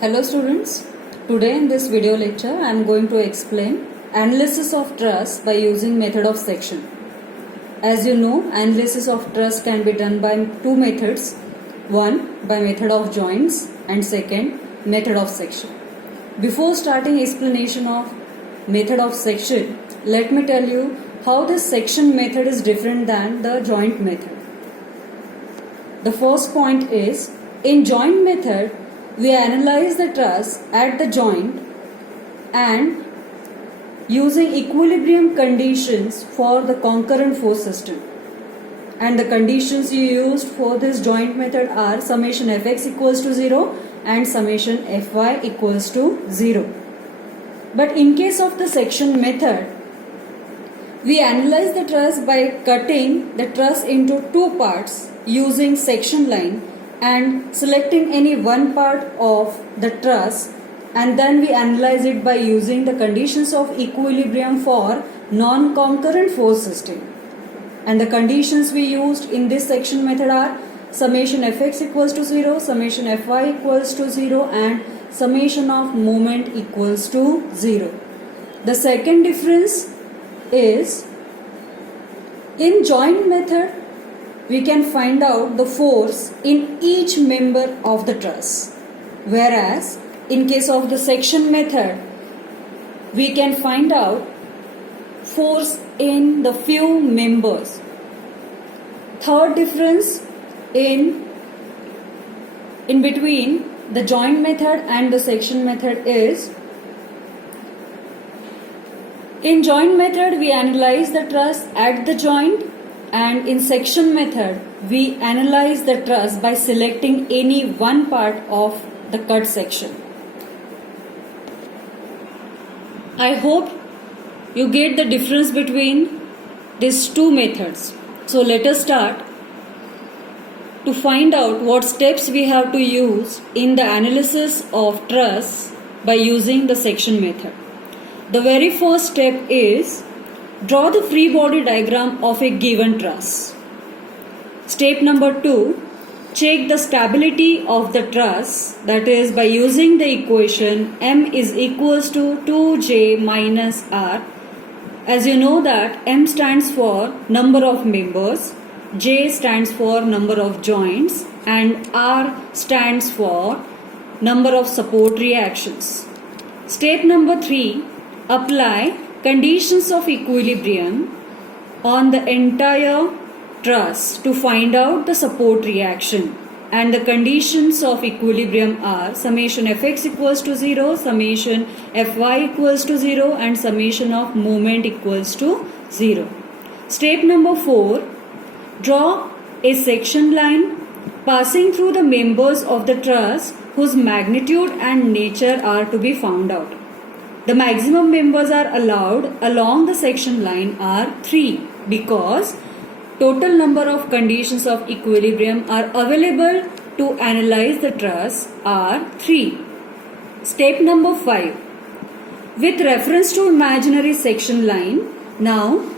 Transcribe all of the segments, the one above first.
Hello students, today in this video lecture I am going to explain analysis of truss by using method of section. As you know, analysis of truss can be done by two methods, one by method of joints and second method of section. Before starting explanation of method of section, let me tell you how this section method is different than the joint method. The first point is, in joint method we analyze the truss at the joint and using equilibrium conditions for the concurrent force system. And the conditions you used for this joint method are summation fx equals to 0 and summation fy equals to 0. But in case of the section method, we analyze the truss by cutting the truss into two parts using section line and selecting any one part of the truss, and then we analyze it by using the conditions of equilibrium for non-concurrent force system. And the conditions we used in this section method are summation fx equals to 0, summation fy equals to 0 and summation of moment equals to 0. The second difference is, in joint method we can find out the force in each member of the truss, whereas in case of the section method we can find out force in the few members. Third difference in between the joint method and the section method is, in joint method we analyze the truss at the joint, and in section method we analyze the truss by selecting any one part of the cut section. I hope you get the difference between these two methods. So let us start to find out what steps we have to use in the analysis of truss by using the section method. The very first step is, draw the free body diagram of a given truss. Step number 2, check the stability of the truss, that is by using the equation m is equals to 2j minus r. As you know that m stands for number of members, j stands for number of joints and r stands for number of support reactions. Step number 3, apply conditions of equilibrium on the entire truss to find out the support reaction, and the conditions of equilibrium are summation fx equals to 0, summation fy equals to 0 and summation of moment equals to 0. Step number 4, draw a section line passing through the members of the truss whose magnitude and nature are to be found out. The maximum members are allowed along the section line are 3 because total number of conditions of equilibrium are available to analyze the truss are 3. Step number 5. With reference to imaginary section line, now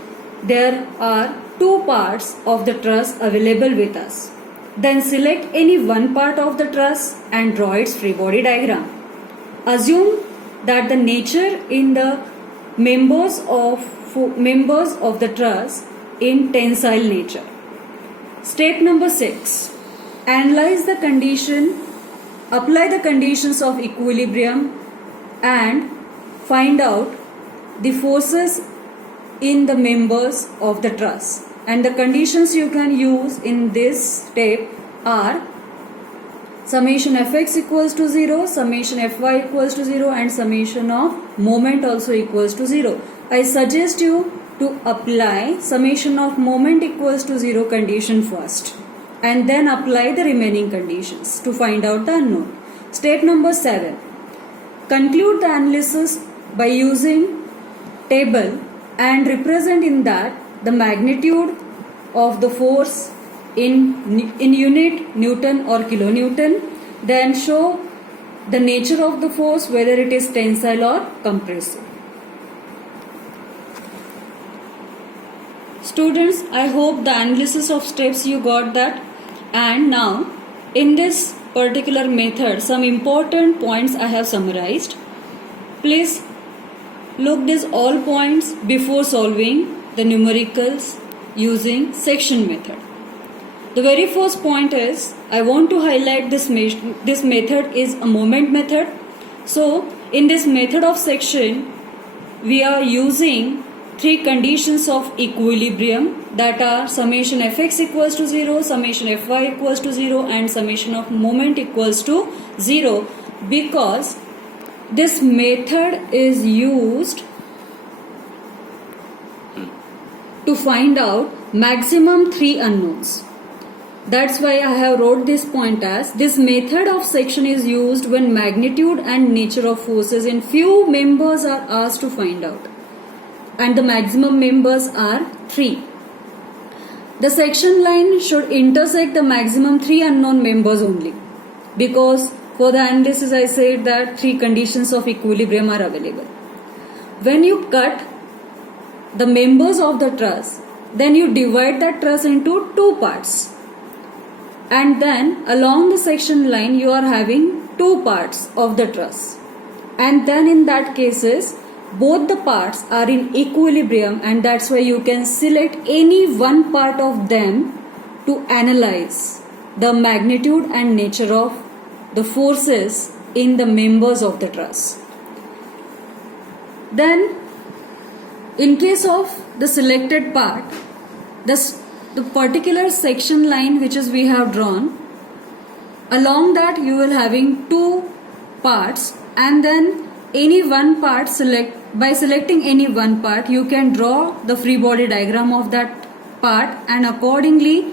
there are two parts of the truss available with us. Then select any one part of the truss and draw its free body diagram. Assume that the nature in the members of the truss in tensile nature. Step number 6. Analyze the condition, apply the conditions of equilibrium and find out the forces in the members of the truss. And the conditions you can use in this step are summation fx equals to 0, summation fy equals to 0 and summation of moment also equals to 0. I suggest you to apply summation of moment equals to 0 condition first and then apply the remaining conditions to find out the unknown. Step number 7. Conclude the analysis by using table and represent in that the magnitude of the force in unit Newton or kilonewton, then show the nature of the force, whether it is tensile or compressive. Students, I hope the analysis of steps you got that, and now in this particular method, some important points I have summarized. Please look these all points before solving the numericals using section method. The very first point is, I want to highlight this method is a moment method. So in this method of section, we are using three conditions of equilibrium, that are summation fx equals to 0, summation fy equals to 0, and summation of moment equals to 0, because this method is used to find out maximum three unknowns. That's why I have wrote this point as, this method of section is used when magnitude and nature of forces in few members are asked to find out, and the maximum members are 3. The section line should intersect the maximum 3 unknown members only, because for the analysis I said that 3 conditions of equilibrium are available. When you cut the members of the truss, then you divide that truss into 2 parts, and then along the section line you are having 2 parts of the truss, and then in that cases both the parts are in equilibrium, and that's why you can select any one part of them to analyze the magnitude and nature of the forces in the members of the truss. Then in case of the selected part, the particular section line which is we have drawn, along that you will having 2 parts, and then any one part by selecting any one part you can draw the free body diagram of that part, and accordingly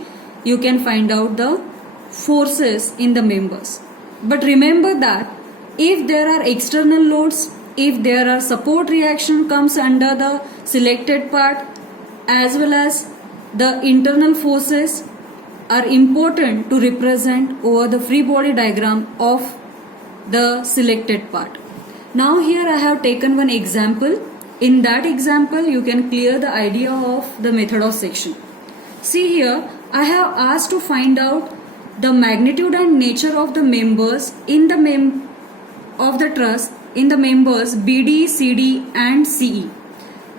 you can find out the forces in the members. But remember that if there are external loads, if there are support reaction comes under the selected part, as well as the internal forces are important to represent over the free body diagram of the selected part. Now here I have taken one example. In that example you can clear the idea of the method of section. See here, I have asked to find out the magnitude and nature of the members in the of the truss in the members BD, CD and CE.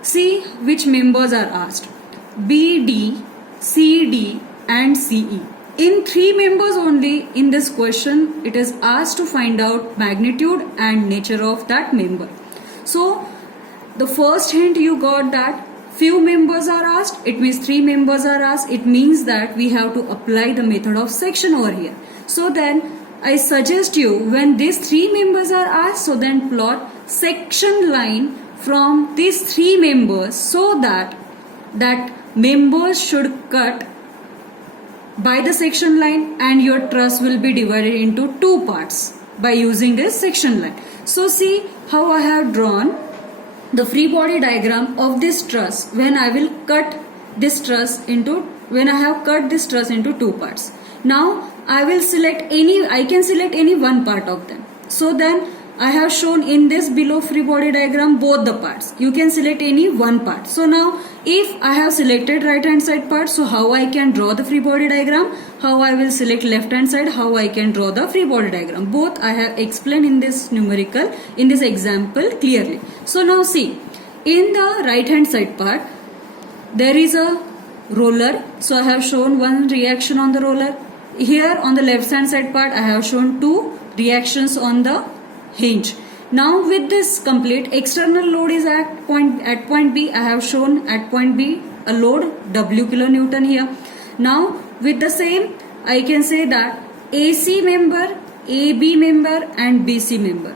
See which members are asked. BD, CD and CE. In 3 members only in this question it is asked to find out magnitude and nature of that member. So the first hint you got that few members are asked, it means 3 members are asked, it means that we have to apply the method of section over here. So then I suggest you, when these 3 members are asked, so then plot section line from these 3 members, so that members should cut by the section line and your truss will be divided into 2 parts by using this section line. So see how I have drawn the free body diagram of this truss when I will cut this truss into, when I have cut this truss into 2 parts. Now I can select any one part of them. So then I have shown in this below free body diagram both the parts. You can select any one part. So now if I have selected right hand side part, so how I can draw the free body diagram, how I will select left hand side, how I can draw the free body diagram. Both I have explained in this numerical, in this example clearly. So now see, in the right hand side part there is a roller. So I have shown one reaction on the roller. Here on the left hand side part I have shown 2 reactions on the hinge. Now with this complete, external load is at point B. I have shown at point B a load W kilonewton here. Now with the same I can say that AC member, AB member and BC member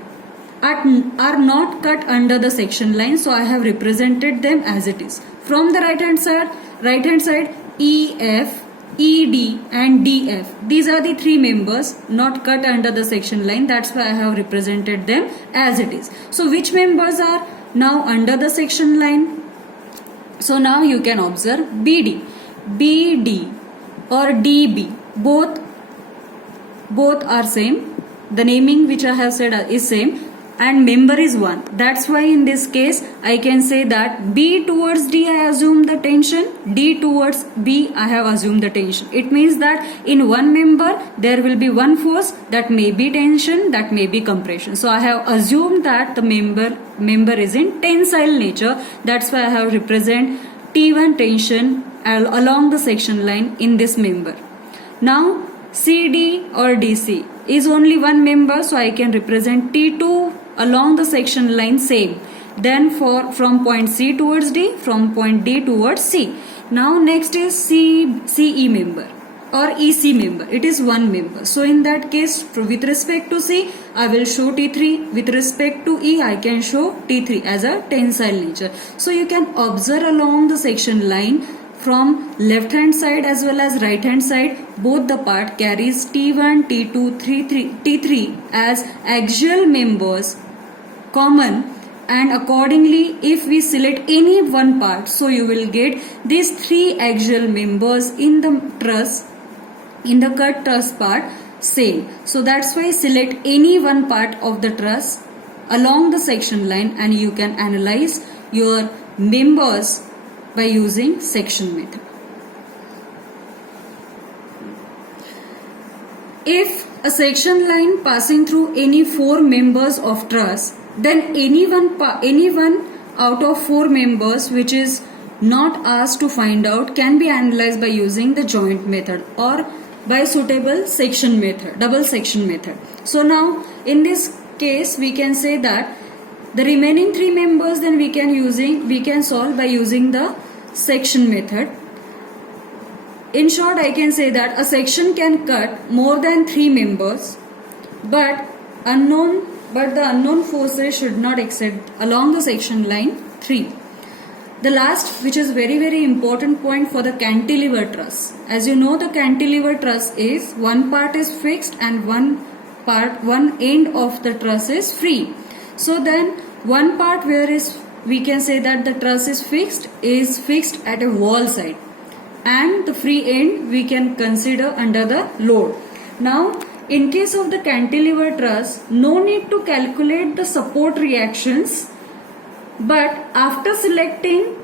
are not cut under the section line, so I have represented them as it is. From the right hand side EF, ED and DF, these are the 3 members not cut under the section line. That's why I have represented them as it is. So which members are now under the section line? So now you can observe BD, BD or DB, both are same. The naming which I have said is same. and member is 1. That's why in this case I can say that B towards D I assume the tension, D towards B I have assumed the tension. It means that in one member there will be one force, that may be tension, that may be compression. So I have assumed that the member is in tensile nature. That's why I have represent T1 tension along the section line in this member. Now CD or DC is only one member, so I can represent T2 along the section line same. Then from point C towards D, from point D towards C. Now next is CE member or EC member. It is one member. So in that case, with respect to C, I will show T3. With respect to E, I can show T3 as a tensile nature. So you can observe along the section line from left hand side as well as right hand side, both the part carries T1, T2, T3 as axial members common, and accordingly if we select any one part, so you will get these 3 axial members in the truss, in the cut truss part same. So that's why select any one part of the truss along the section line and you can analyze your members by using section method. If a section line passing through any 4 members of truss, then any one out of 4 members which is not asked to find out can be analyzed by using the joint method or by suitable section method, double section method. So now in this case we can say that the remaining 3 members then we can solve by using the section method. In short, I can say that a section can cut more than 3 members, but the unknown forces should not exceed along the section line 3. The last, which is very important point for the cantilever truss. As you know, the cantilever truss is one part is fixed and one end of the truss is free. So then one part where is we can say that the truss is fixed at a wall side, and the free end we can consider under the load. Now in case of the cantilever truss, no need to calculate the support reactions, but after selecting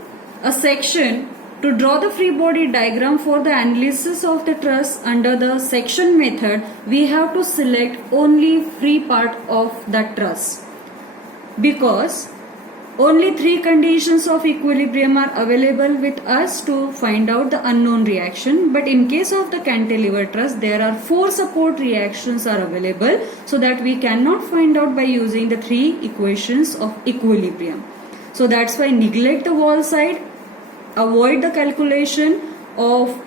a section to draw the free body diagram for the analysis of the truss under the section method, we have to select only free part of that truss, because only 3 conditions of equilibrium are available with us to find out the unknown reaction. But in case of the cantilever truss, there are 4 support reactions are available, so that we cannot find out by using the 3 equations of equilibrium. So that's why neglect the wall side, avoid the calculation of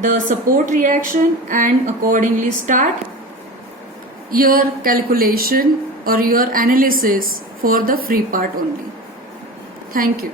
the support reaction, and accordingly start your calculation or your analysis for the free part only. Thank you.